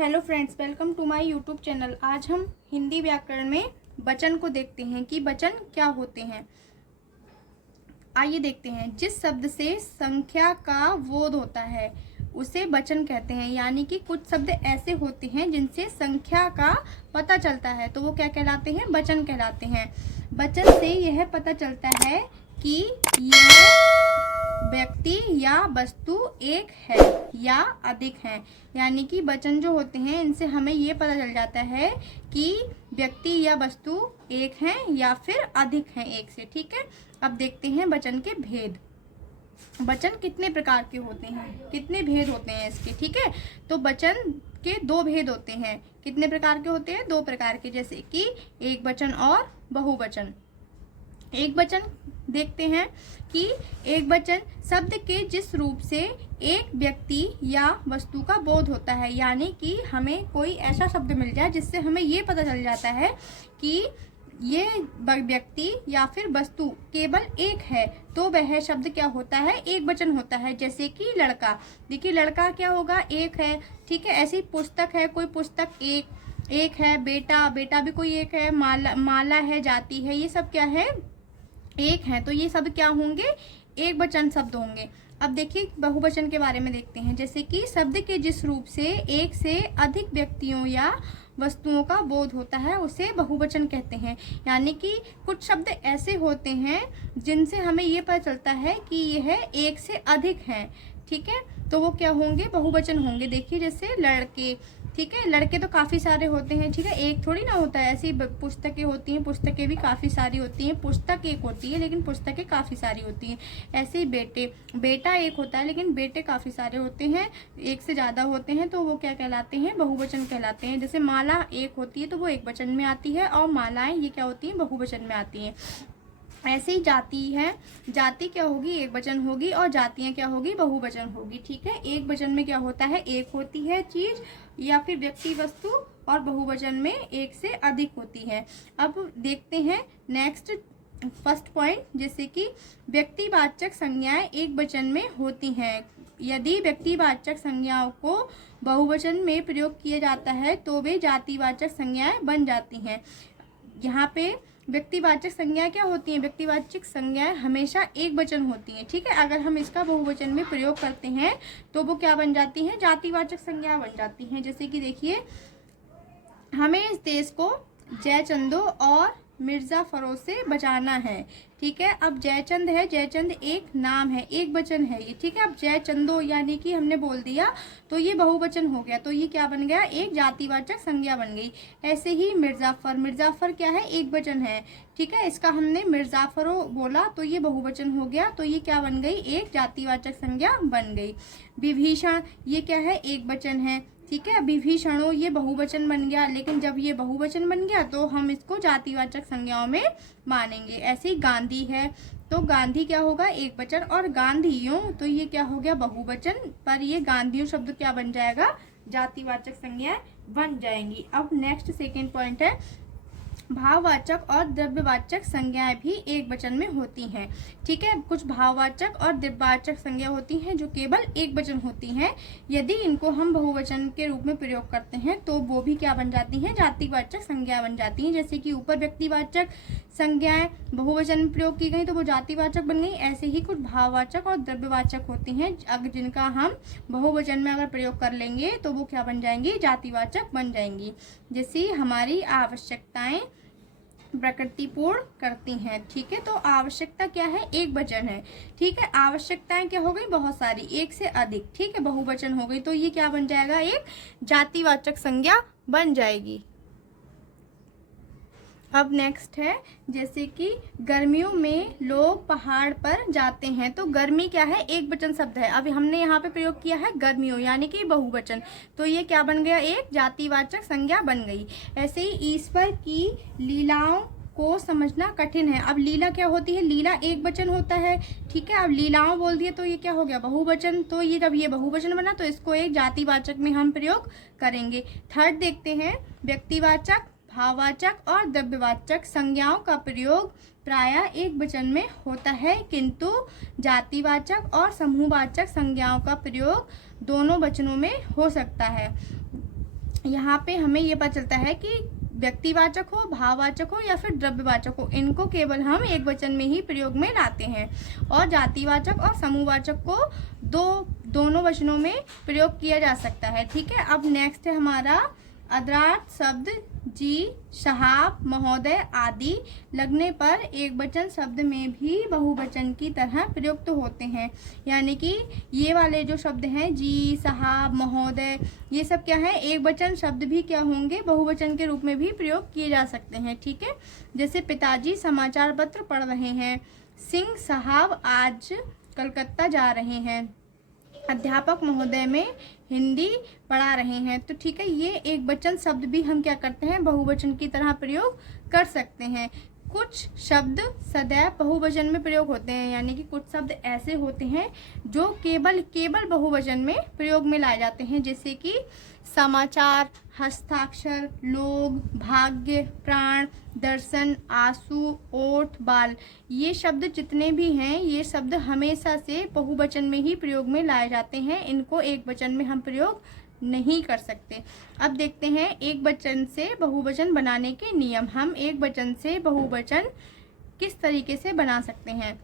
Hello friends, welcome to my YouTube channel. आज हम हिंदी व्याकरण में वचन को देखते हैं कि वचन क्या होते हैं। आइए देखते हैं। जिस शब्द से संख्या का बोध होता है उसे वचन कहते हैं। यानी कि कुछ शब्द ऐसे होते हैं जिनसे संख्या का पता चलता है तो वो क्या कहलाते हैं? वचन कहलाते हैं। वचन से यह पता चलता है कि यह व्यक्ति या वस्तु एक है या अधिक है। यानी कि वचन जो होते हैं इनसे हमें ये पता चल जाता है कि व्यक्ति या वस्तु एक है या फिर अधिक है एक से। ठीक है, अब देखते हैं वचन के भेद। वचन कितने प्रकार के होते हैं, कितने भेद होते हैं इसके। ठीक है, तो वचन के दो भेद होते हैं। कितने प्रकार के होते हैं? दो प्रकार के, जैसे कि एक वचन और बहुवचन। एक वचन देखते हैं कि एक वचन शब्द के जिस रूप से एक व्यक्ति या वस्तु का बोध होता है। यानी कि हमें कोई ऐसा शब्द मिल जाए जिससे हमें ये पता चल जाता है कि ये व्यक्ति या फिर वस्तु केवल एक है, तो वह शब्द क्या होता है? एक वचन होता है। जैसे कि लड़का, देखिए लड़का क्या होगा? एक है। ठीक है, ऐसी पुस्तक है, कोई पुस्तक एक है। बेटा, बेटा भी कोई एक है। माला है, जाति है, ये सब क्या है? एक है। तो ये शब्द क्या होंगे? एक वचन शब्द होंगे। अब देखिए बहुवचन के बारे में देखते हैं। जैसे कि शब्द के जिस रूप से एक से अधिक व्यक्तियों या वस्तुओं का बोध होता है उसे बहुवचन कहते हैं। यानी कि कुछ शब्द ऐसे होते हैं जिनसे हमें ये पता चलता है कि यह एक से अधिक है। ठीक है, तो वो क्या होंगे? बहुवचन होंगे। देखिए जैसे लड़के, ठीक है, लड़के तो काफ़ी सारे होते हैं। ठीक है, एक थोड़ी ना होता है। ऐसी पुस्तकें होती हैं, पुस्तकें भी काफ़ी सारी होती हैं। पुस्तक एक होती है लेकिन पुस्तकें काफ़ी सारी होती हैं। ऐसे ही बेटा एक होता है लेकिन बेटे काफ़ी सारे होते हैं, एक से ज़्यादा होते हैं, तो वो क्या कहलाते हैं? बहुवचन कहलाते हैं। जैसे माला एक होती है तो वो एक वचन में आती है, और मालाएं ये क्या होती हैं? बहुवचन में आती हैं। ऐसे ही जाति है, जाति क्या होगी? एक वचन होगी, और जातियाँ क्या होगी? बहुवचन होगी। ठीक है, एक वचन में क्या होता है? एक होती है चीज या फिर व्यक्ति वस्तु, और बहुवचन में एक से अधिक होती है। अब देखते हैं नेक्स्ट फर्स्ट पॉइंट। जैसे कि व्यक्तिवाचक संज्ञाएं एक वचन में होती हैं। यदि व्यक्तिवाचक संज्ञाओं को बहुवचन में प्रयोग किया जाता है तो वे जातिवाचक संज्ञाएं बन जाती हैं। यहाँ पे व्यक्तिवाचक संज्ञाएं क्या होती हैं? व्यक्तिवाचक संज्ञाएं हमेशा एक वचन होती हैं। ठीक है, अगर हम इसका बहुवचन में प्रयोग करते हैं तो वो क्या बन जाती हैं? जातिवाचक संज्ञा बन जाती हैं। जैसे कि देखिए, हमें इस देश को जयचंदो और मिर्जाफरों से बचाना है। ठीक है, अब जयचंद है, जयचंद एक नाम है, एक वचन है ये। ठीक है, अब जयचंदो यानी कि हमने बोल दिया तो ये बहुवचन हो गया, तो ये क्या बन गया? एक जातिवाचक संज्ञा बन गई। ऐसे ही मिर्जाफर, मिर्जाफर क्या है? एक वचन है। ठीक है, इसका हमने मिर्जाफरों बोला तो ये बहुवचन हो गया, तो ये क्या बन गई? एक जातिवाचक संज्ञा बन गई। विभीषण ये क्या है? एक वचन है। ठीक है, विभीषणों ये बहुवचन बन गया, लेकिन जब ये बहुवचन बन गया तो हम इसको जातिवाचक संज्ञाओं में मानेंगे। ऐसे ही गांधी है, तो गांधी क्या होगा? एक वचन, और गांधियों तो ये क्या हो गया? बहुवचन, पर ये गांधियों शब्द क्या बन जाएगा? जातिवाचक संज्ञाएं बन जाएंगी। अब नेक्स्ट सेकेंड पॉइंट है, भाववाचक और द्रव्यवाचक संज्ञाएं भी एक वचन में होती हैं। ठीक है, कुछ भाववाचक और द्रव्यवाचक संज्ञा होती हैं जो केवल एक वचन होती हैं। यदि इनको हम बहुवचन के रूप में प्रयोग करते हैं तो वो भी क्या बन जाती हैं? जातिवाचक संज्ञा बन जाती हैं। जैसे कि ऊपर व्यक्तिवाचक संज्ञाएं बहुवचन में प्रयोग की गई तो वो जातिवाचक बन गई। ऐसे ही कुछ भाववाचक और द्रव्यवाचक होती हैं अगर जिनका हम बहुवचन में अगर प्रयोग कर लेंगे तो वो क्या बन जाएंगी? जातिवाचक बन जाएंगी। जैसे हमारी आवश्यकताएं प्रकृतिपूर्ण करती हैं। ठीक है, तो आवश्यकता क्या है? एक वचन है। ठीक है, आवश्यकताएं क्या हो गई? बहुत सारी, एक से अधिक। ठीक है, बहुवचन हो गई, तो ये क्या बन जाएगा? एक जातिवाचक संज्ञा बन जाएगी। अब नेक्स्ट है, जैसे कि गर्मियों में लोग पहाड़ पर जाते हैं, तो गर्मी क्या है? एक वचन शब्द है। अब हमने यहाँ पे प्रयोग किया है गर्मियों यानी कि बहुवचन, तो ये क्या बन गया? एक जातिवाचक संज्ञा बन गई। ऐसे ही ईश्वर की लीलाओं को समझना कठिन है। अब लीला क्या होती है? लीला एक वचन होता है। ठीक है, अब लीलाओं बोल दिए तो ये क्या हो गया? बहुवचन, तो ये जब ये बहुवचन बना तो इसको एक जातिवाचक में हम प्रयोग करेंगे। थर्ड देखते हैं, व्यक्तिवाचक, भाववाचक और द्रव्यवाचक संज्ञाओं का प्रयोग प्रायः एक वचन में होता है, किंतु जातिवाचक और समूहवाचक संज्ञाओं का प्रयोग दोनों वचनों में हो सकता है। यहाँ पे हमें ये पता चलता है कि व्यक्तिवाचक हो, भाववाचक हो या फिर द्रव्यवाचक हो, इनको केवल हम एक वचन में ही प्रयोग में लाते हैं। और जातिवाचक और समूहवाचक को दोनों वचनों में प्रयोग किया जा सकता है। ठीक है, अब नेक्स्ट है हमारा अद्रार्थ शब्द जी, साहब, महोदय आदि लगने पर एक वचन शब्द में भी बहुवचन की तरह प्रयुक्त होते हैं। यानी कि ये वाले जो शब्द हैं जी, साहब, महोदय, ये सब क्या है, एक वचन शब्द भी क्या होंगे, बहुवचन के रूप में भी प्रयोग किए जा सकते हैं। ठीक है, जैसे पिताजी समाचार पत्र पढ़ रहे हैं, सिंह साहब आज कलकत्ता जा रहे हैं, अध्यापक महोदय में हिंदी पढ़ा रहे हैं। तो ठीक है, ये एक वचन शब्द भी हम क्या करते हैं, बहुवचन की तरह प्रयोग कर सकते हैं। कुछ शब्द सदैव बहुवचन में प्रयोग होते हैं, यानी कि कुछ शब्द ऐसे होते हैं जो केवल बहुवचन में प्रयोग में लाए जाते हैं, जैसे कि समाचार, हस्ताक्षर, लोग, भाग्य, प्राण, दर्शन, आंसू, ओठ, बाल, ये शब्द जितने भी हैं, ये शब्द हमेशा से बहुवचन में ही प्रयोग में लाए जाते हैं। इनको एक वचन में हम प्रयोग नहीं कर सकते। अब देखते हैं एक वचन से बहुवचन बनाने के नियम। हम एक वचन से बहुवचन किस तरीके से बना सकते हैं।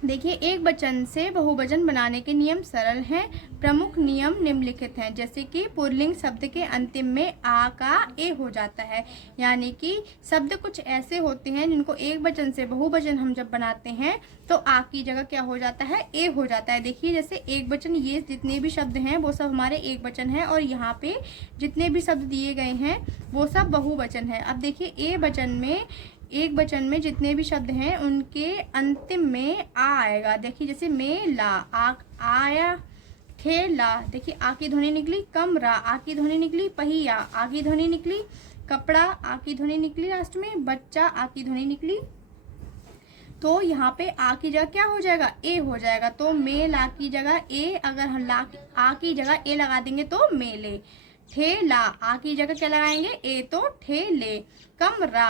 देखिए, एक वचन से बहुवचन बनाने के नियम सरल हैं। प्रमुख नियम निम्नलिखित हैं, जैसे कि पुल्लिंग शब्द के अंतिम में आ का ए हो जाता है। यानी कि शब्द कुछ ऐसे होते हैं जिनको एक वचन से बहुवचन हम जब बनाते हैं तो आ की जगह क्या हो जाता है, ए हो जाता है। देखिए, जैसे एक वचन, ये जितने भी शब्द हैं वो सब हमारे एक वचन है, और यहाँ पे जितने भी शब्द दिए गए हैं वो सब बहुवचन है। अब देखिए, एक वचन में जितने भी शब्द हैं उनके अंतिम में आ आएगा। देखिए, जैसे मेला, आया, ठेला, देखिए आ की ध्वनि निकली, कमरा आ की ध्वनि निकली, पहिया आ की ध्वनि निकली, कपड़ा आ की ध्वनि निकली, लास्ट में बच्चा आ की ध्वनि निकली। तो यहाँ पे आ की जगह क्या हो जाएगा, ए हो जाएगा। तो मेला की जगह ए, अगर हम आ की जगह ए लगा देंगे तो मेले। ठेला, आ की जगह क्या लगाएंगे, ए, तो ठेले। कमरा,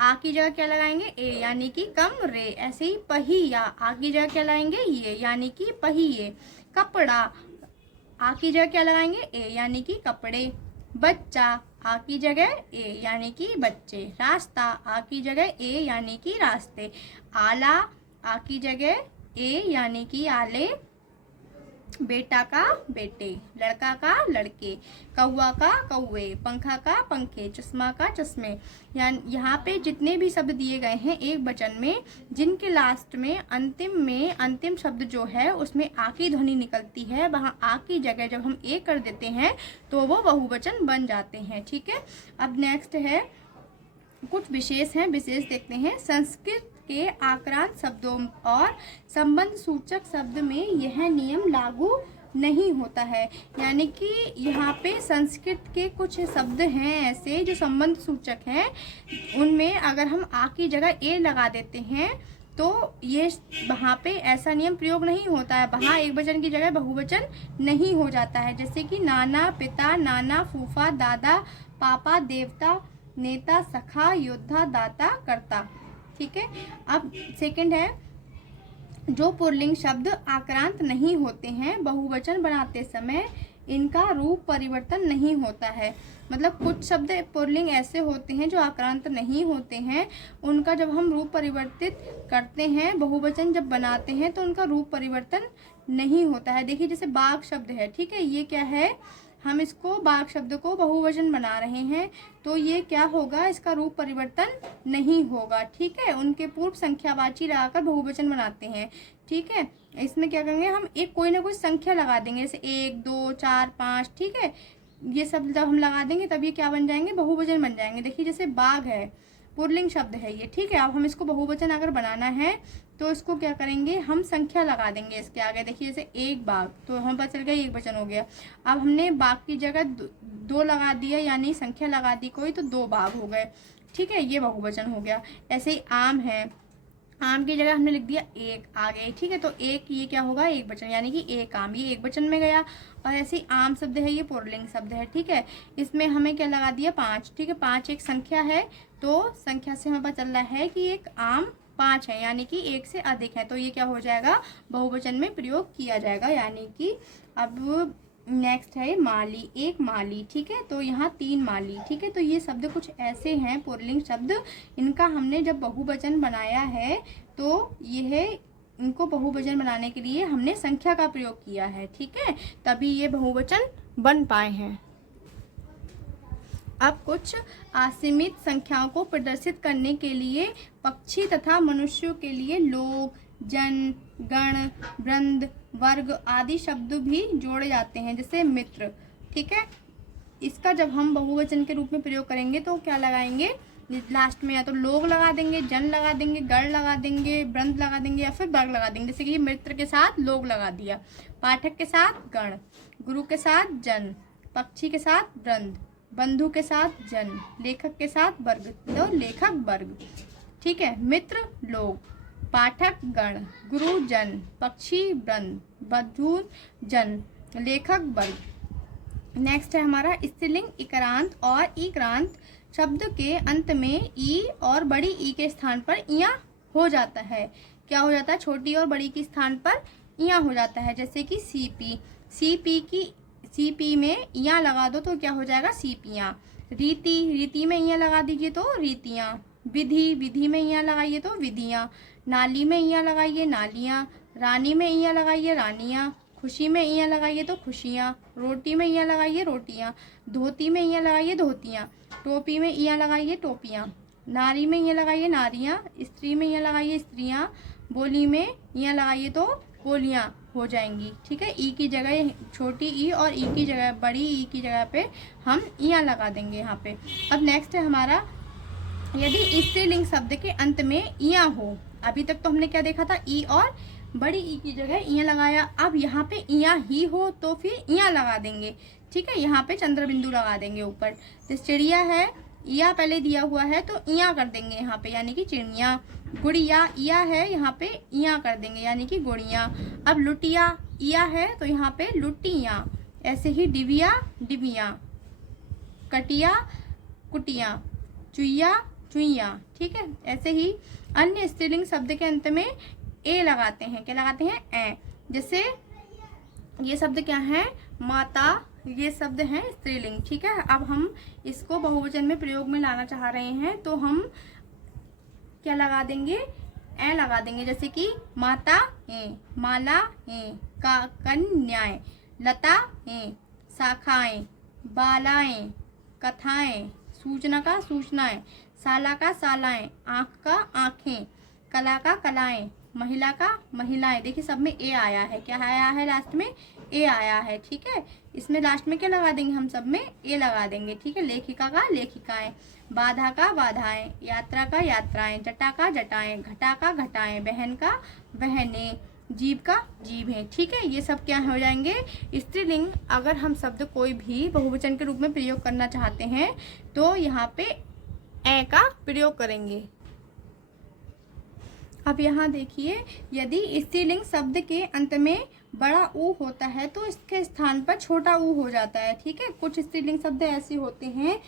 आ की जगह क्या लगाएंगे, ए, यानी कि कमरे। ऐसे ही पहिया, आ की जगह क्या लगाएंगे, ये, यानी कि पहिए। कपड़ा, आ की जगह क्या लगाएंगे, ए, यानी कि कपड़े। बच्चा, आ की जगह ए, यानी कि बच्चे। रास्ता, आ की जगह ए, यानी कि रास्ते। आला, आ की जगह ए, यानी कि आले। बेटा का बेटे, लड़का का लड़के, कौवा का कौवे, पंखा का पंखे, चश्मा का चश्मे। यहाँ पे जितने भी शब्द दिए गए हैं एक वचन में, जिनके लास्ट में अंतिम शब्द जो है उसमें आ की ध्वनि निकलती है, वहाँ आ की जगह जब हम ए कर देते हैं तो वो बहुवचन बन जाते हैं। ठीक है, अब नेक्स्ट है कुछ विशेष देखते हैं। संस्कृत के आक्रांत शब्दों और संबंध सूचक शब्द में यह नियम लागू नहीं होता है। यानी कि यहाँ पे संस्कृत के कुछ शब्द हैं ऐसे जो संबंध सूचक हैं, उनमें अगर हम आ की जगह ए लगा देते हैं तो ये वहाँ पे ऐसा नियम प्रयोग नहीं होता है, वहाँ एक वचन की जगह बहुवचन नहीं हो जाता है। जैसे कि नाना, पिता, नाना, फूफा, दादा, पापा, देवता, नेता, सखा, योद्धा, दाता, कर्ता। ठीक है, अब सेकंड है, जो पुल्लिंग शब्द आक्रांत नहीं होते हैं, बहुवचन बनाते समय इनका रूप परिवर्तन नहीं होता है। मतलब कुछ शब्द पुल्लिंग ऐसे होते हैं जो आक्रांत नहीं होते हैं, उनका जब हम रूप परिवर्तित करते हैं, बहुवचन जब बनाते हैं तो उनका रूप परिवर्तन नहीं होता है। देखिए, जैसे बाघ शब्द है, ठीक है, ये क्या है, हम इसको बाघ शब्द को बहुवचन बना रहे हैं, तो ये क्या होगा, इसका रूप परिवर्तन नहीं होगा। ठीक है, उनके पूर्व संख्यावाची लगाकर बहुवचन बनाते हैं। ठीक है, इसमें क्या करेंगे, हम एक कोई ना कोई संख्या लगा देंगे, जैसे 1, 2, 4, 5। ठीक है, ये सब जब हम लगा देंगे तब ये क्या बन जाएंगे, बहुवचन बन जाएंगे। देखिए, जैसे बाघ है, पुल्लिंग शब्द है ये। ठीक है, अब हम इसको बहुवचन अगर बनाना है तो इसको क्या करेंगे, हम संख्या लगा देंगे इसके आगे। देखिए, जैसे एक बाघ, तो हम पता चल गया एक वचन हो गया। अब हमने बाघ की जगह दो लगा दिया, यानी संख्या लगा दी कोई, तो 2 बाघ हो गए। ठीक है, ये बहुवचन हो गया। ऐसे ही आम है, आम की जगह हमने लिख दिया एक आगे। ठीक है, तो एक, ये क्या होगा, एक वचन, यानी कि एक आम, ये एक वचन में गया। और ऐसे ही आम शब्द है, ये पुल्लिंग शब्द है। ठीक है, इसमें हमें क्या लगा दिया, 5। ठीक है, 5 एक संख्या है, तो संख्या से हमें पता चल रहा है कि एक आम 5 है, यानी कि एक से अधिक है, तो ये क्या हो जाएगा, बहुवचन में प्रयोग किया जाएगा। यानी कि अब नेक्स्ट है माली, एक माली, ठीक है। तो यहाँ 3 माली, ठीक है। तो ये शब्द कुछ ऐसे हैं पुल्लिंग शब्द, इनका हमने जब बहुवचन बनाया है तो यह इनको बहुवचन बनाने के लिए हमने संख्या का प्रयोग किया है, ठीक है, तभी ये बहुवचन बन पाए हैं। अब कुछ असीमित संख्याओं को प्रदर्शित करने के लिए पक्षी तथा मनुष्यों के लिए लोग, जन, गण, वृंद, वर्ग आदि शब्द भी जोड़े जाते हैं, जैसे मित्र, ठीक है। इसका जब हम बहुवचन के रूप में प्रयोग करेंगे तो क्या लगाएंगे, लास्ट में या तो लोग लगा देंगे, जन लगा देंगे, गण लगा देंगे, वृंद लगा देंगे या फिर वर्ग लगा देंगे। जैसे कि मित्र के साथ लोग लगा दिया, पाठक के साथ गण, गुरु के साथ जन, पक्षी के साथ वृंद, बंधु के साथ जन, लेखक के साथ वर्ग, तो लेखक वर्ग, ठीक है। मित्र लोग, पाठक गण, गुरु जन, पक्षी वृंद, बंधु जन, लेखक वर्ग। नेक्स्ट है हमारा स्त्रीलिंग इकारांत और ईकारांत शब्द के अंत में ई और बड़ी ई के स्थान पर इया हो जाता है। क्या हो जाता है, छोटी और बड़ी के स्थान पर इया हो जाता है। जैसे कि सीपी में इया लगा दो तो क्या हो जाएगा, सीपियाँ। रीति में इया लगा दीजिए तो रीतियाँ। विधि में इया लगाइए तो विधियाँ। नाली में इया लगाइए नालियाँ। रानी में इया लगाइए रानियाँ। खुशी में इया लगाइए तो खुशियाँ। रोटी में इया लगाइए रोटियाँ। धोती में इया लगाइए धोतियाँ। टोपी में इया लगाइए टोपियाँ। नारी में इया लगाइए नारियाँ। स्त्री में इया लगाइए स्त्रियाँ। बोली में इया लगाइए तो बोलियाँ हो जाएंगी, ठीक है। ई की जगह छोटी ई और ई की जगह बड़ी ई की जगह पे हम इया लगा देंगे यहाँ पे। अब नेक्स्ट है हमारा, यदि स्त्रीलिंग शब्द के अंत में इया हो। अभी तक तो हमने क्या देखा था, ई और बड़ी ई की जगह इया लगाया। अब यहाँ पे इया ही हो तो फिर इया लगा देंगे, ठीक है। यहाँ पे चंद्र बिंदु लगा देंगे ऊपर। तो चिड़िया है, इया पहले दिया हुआ है तो इया कर देंगे यहाँ पे, यानी कि चिड़िया। गुड़िया इया है, यहाँ पे इया कर देंगे यानी कि गुड़िया। अब लुटिया इया है तो यहाँ पे लुटिया। ऐसे ही डिबिया डिबिया, कटिया कुटिया, चुईया चुईया, ठीक है। ऐसे ही अन्य स्त्रीलिंग शब्द के अंत में ए लगाते हैं। क्या लगाते हैं, ए। जैसे ये शब्द क्या है, माता, ये शब्द है स्त्रीलिंग, ठीक है। अब हम इसको बहुवचन में प्रयोग में लाना चाह रहे हैं तो हम क्या लगा देंगे, ए लगा देंगे। जैसे कि माता है, माला है, कन्याएं, लता है, शाखाएं, बालाएं, कथाएं, सूचना का सूचनाएं, साला का सालाएं, आँख का आँखें, कला का कलाएं, महिला का महिलाएं। देखिए सब में ए आया है, क्या आया है लास्ट में, ए आया है, ठीक है। इसमें लास्ट में क्या लगा देंगे, हम सब में ए लगा देंगे, ठीक है। लेखिका का लेखिकाएं, बाधा का बाधाएं, यात्रा का यात्राएं, जटा का जटाएं, घटा का घटाएं, बहन का बहनें, जीव का जीभें, ठीक है। ये सब क्या हो जाएंगे, स्त्रीलिंग। अगर हम शब्द कोई भी बहुवचन के रूप में प्रयोग करना चाहते हैं तो यहाँ पे ए का प्रयोग करेंगे। अब यहाँ देखिए, यदि स्त्रीलिंग शब्द के अंत में बड़ा ऊ होता है तो इसके स्थान पर छोटा ऊ हो जाता है, ठीक है। कुछ स्त्रीलिंग शब्द ऐसे होते हैं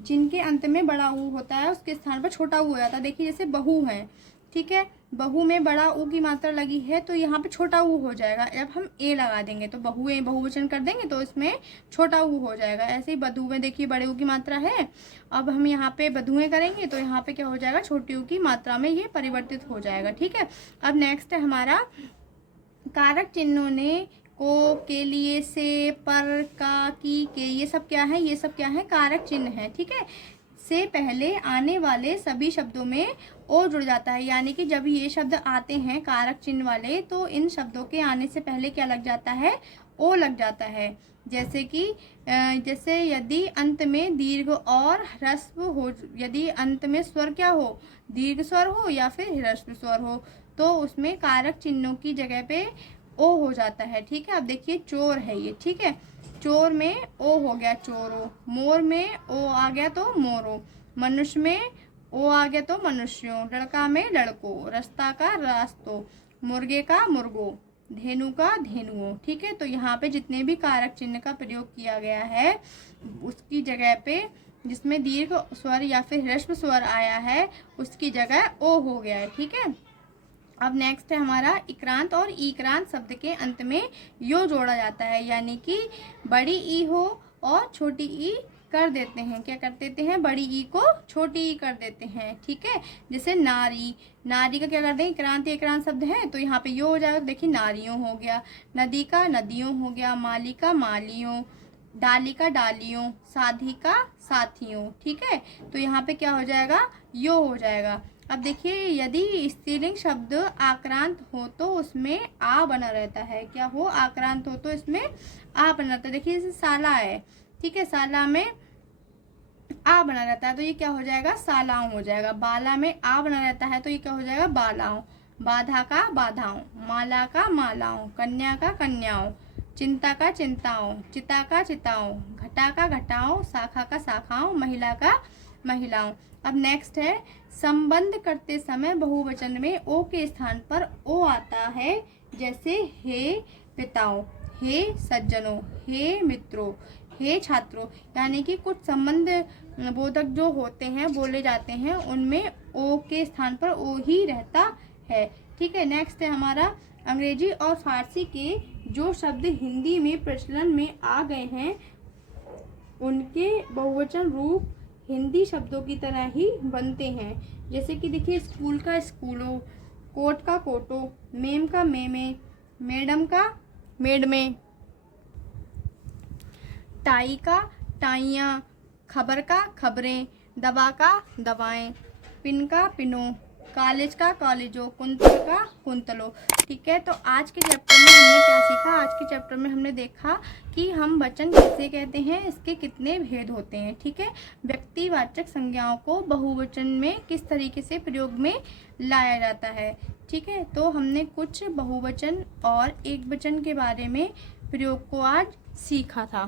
जिनके अंत में बड़ा ऊ होता है, उसके स्थान पर छोटा ऊ हो जाता है। देखिए जैसे बहू है, ठीक है, बहू में बड़ा ऊ की मात्रा लगी है तो यहाँ पे छोटा ऊ हो जाएगा। जब हम ए लगा देंगे तो बहुएं बहुवचन कर देंगे तो इसमें छोटा ऊ हो जाएगा। ऐसे ही बधू में देखिए बड़े ऊ की मात्रा है, अब हम यहाँ पे बधुएं करेंगे तो यहाँ पे क्या हो जाएगा, छोटी ऊ की मात्रा में ये परिवर्तित हो जाएगा, ठीक है। अब नेक्स्ट है हमारा, कारक चिन्हों ने, को, के लिए, से, पर, का, की, के, ये सब क्या है, ये सब क्या है, कारक चिन्ह है, ठीक है। से पहले आने वाले सभी शब्दों में ओ जुड़ जाता है, यानी कि जब ये शब्द आते हैं कारक चिन्ह वाले तो इन शब्दों के आने से पहले क्या लग जाता है, ओ लग जाता है। जैसे कि जैसे यदि अंत में दीर्घ और ह्रस्व हो, यदि अंत में स्वर क्या हो, दीर्घ स्वर हो या फिर ह्रस्व स्वर हो तो उसमें कारक चिन्हों की जगह पे ओ हो जाता है, ठीक है। अब देखिए चोर है ये, ठीक है, चोर में ओ हो गया चोरो, मोर में ओ आ गया तो मोरो, मनुष्य में ओ आ गया तो मनुष्यों, लड़का में लड़को, रास्ता का रास्तो, मुर्गे का मुर्गो, धेनु का धेनुओं, ठीक है। तो यहाँ पे जितने भी कारक चिन्ह का प्रयोग किया गया है उसकी जगह पे जिसमें दीर्घ स्वर या फिर ह्रस्व स्वर आया है उसकी जगह ओ हो गया है, ठीक है। अब नेक्स्ट है हमारा इक्रांत और ईक्रांत शब्द के अंत में यो जोड़ा जाता है, यानी कि बड़ी ई हो और छोटी ई कर देते हैं। क्या कर देते हैं? बड़ी ई को छोटी ई कर देते हैं। ठीक है, जैसे नारी, नारी का क्या करते हैं? इक्रांत इक्रांत शब्द है तो यहाँ पे यो हो जाएगा। देखिए नारियों हो गया, नदी का नदियों हो गया, माली का मालियों, डाली का डालियों, साथी का साथियों। ठीक है, तो यहाँ पे क्या हो जाएगा? यो हो जाएगा। अब देखिए यदि स्त्रीलिंग शब्द आक्रांत हो तो उसमें आ बना रहता है। क्या हो? आक्रांत हो तो इसमें आ बना रहता है। देखिए जैसे साला है, ठीक है, साला में आ बना रहता है तो ये क्या हो जाएगा? सालाओं हो जाएगा। बाला में आ बना रहता है तो ये क्या हो जाएगा? बालाओं। बाधा का बाधाओं, माला का मालाओं, कन्या का कन्याओं, चिंता का चिंताओं, चिता का चिताओं, घटा का घटाओं, शाखा का शाखाओं, महिला का महिलाओं। अब नेक्स्ट है संबंध करते समय बहुवचन में ओ के स्थान पर ओ आता है, जैसे हे पिताओं, हे सज्जनों, हे मित्रों, हे छात्रों। यानी कि कुछ संबंध बोधक जो होते हैं बोले जाते हैं उनमें ओ के स्थान पर ओ ही रहता है। ठीक है, नेक्स्ट है हमारा अंग्रेजी और फारसी के जो शब्द हिंदी में प्रचलन में आ गए हैं उनके बहुवचन रूप हिंदी शब्दों की तरह ही बनते हैं। जैसे कि देखिए स्कूल का स्कूलों, कोट का कोटो, मेम का मेमे, मैडम का मेडमे, टाई का टाइयाँ, खबर का खबरें, दवा का दवाएं, पिन का पिनो, कॉलेज का कॉलेजों, कुंतल का कुंतलों। ठीक है, तो आज के चैप्टर में हमने क्या सीखा? आज के चैप्टर में हमने देखा कि हम वचन किसे कहते हैं, इसके कितने भेद होते हैं। ठीक है, व्यक्तिवाचक संज्ञाओं को बहुवचन में किस तरीके से प्रयोग में लाया जाता है। ठीक है, तो हमने कुछ बहुवचन और एकवचन के बारे में प्रयोग को आज सीखा था।